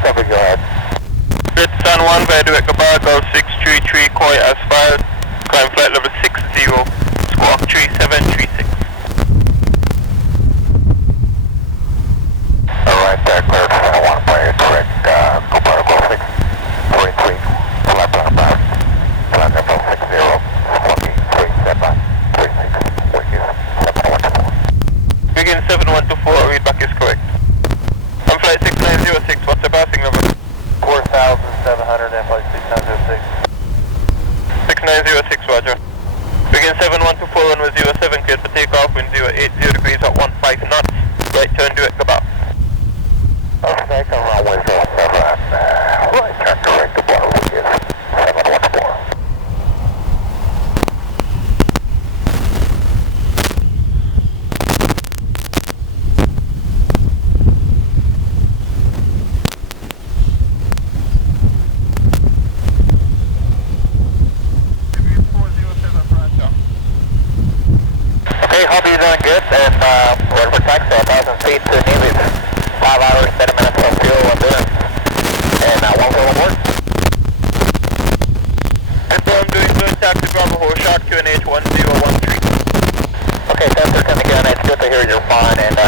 copy, go ahead. Red Sun 1 via direct Gabbar, Golf 633, Koi as filed. Climb flight level 60, squawk 3736. Alright, clear to Center 1 via direct Gabbar, Golf 633, flight level 5. Flight level 60, squawking 3736, wicked 7124. Begin 7124, read back is correct. On flight 6906, what's the passing number? 4,700 and flight 6906. 6906, roger. Begin 7124, runway 07, cleared for takeoff, wind 080 degrees at 15 knots. Right turn direct Gabbar. Okay, come runway 07, right turn direct Gabbar, wicked 714. Okay, hope you're doing good, and we're for taxi, 1,000 feet to Nevis, 5 hours, 10 minutes of fuel endurance, and 1 full aboard. Confirm doing good, taxi Bravo, hold shark QNH 1013. Okay, Tester, coming again, it's good to hear you're fine, and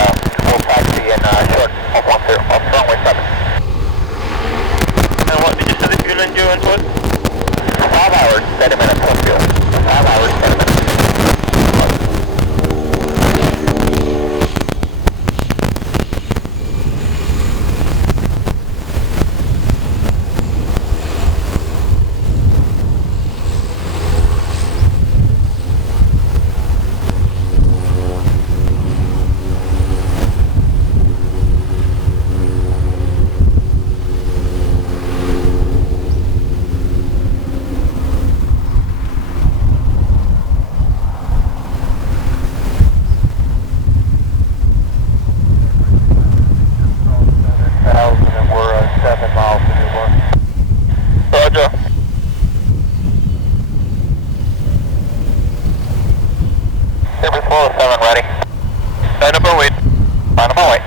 we'll taxi in short of runway 7. And what did you say the fuel endurance was? 5 hours, 10 minutes of fuel, 5 hours, 10 minutes. Roger. Service 407 ready. Line up and wait. Line up and wait.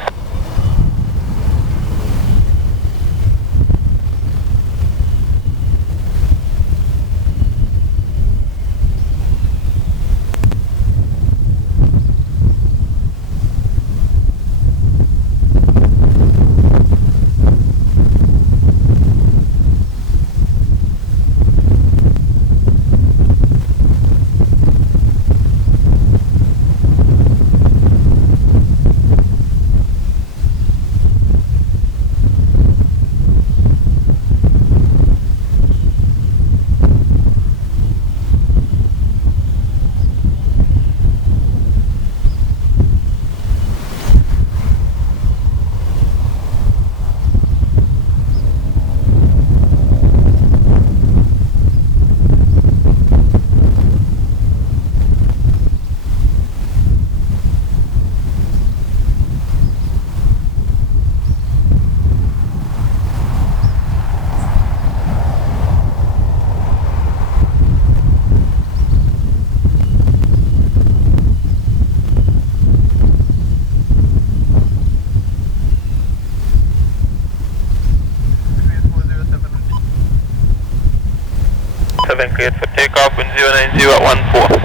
Cleared for takeoff, wind 090 at 14.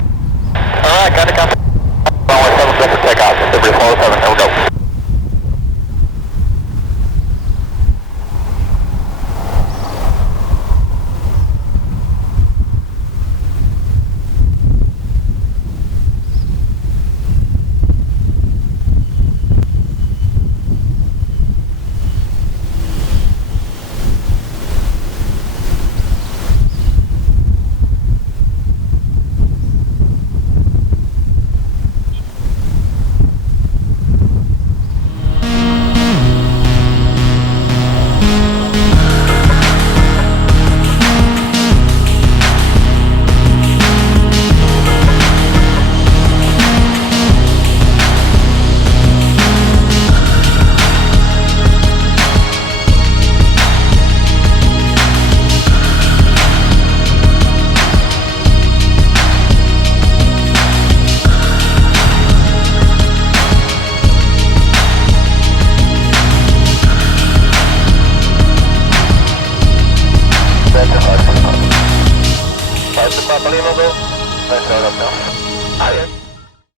Alright, got to come. Runway 7 clear for takeoff. Service 407, here we go. Lima, go. Nice out up now. Hiya.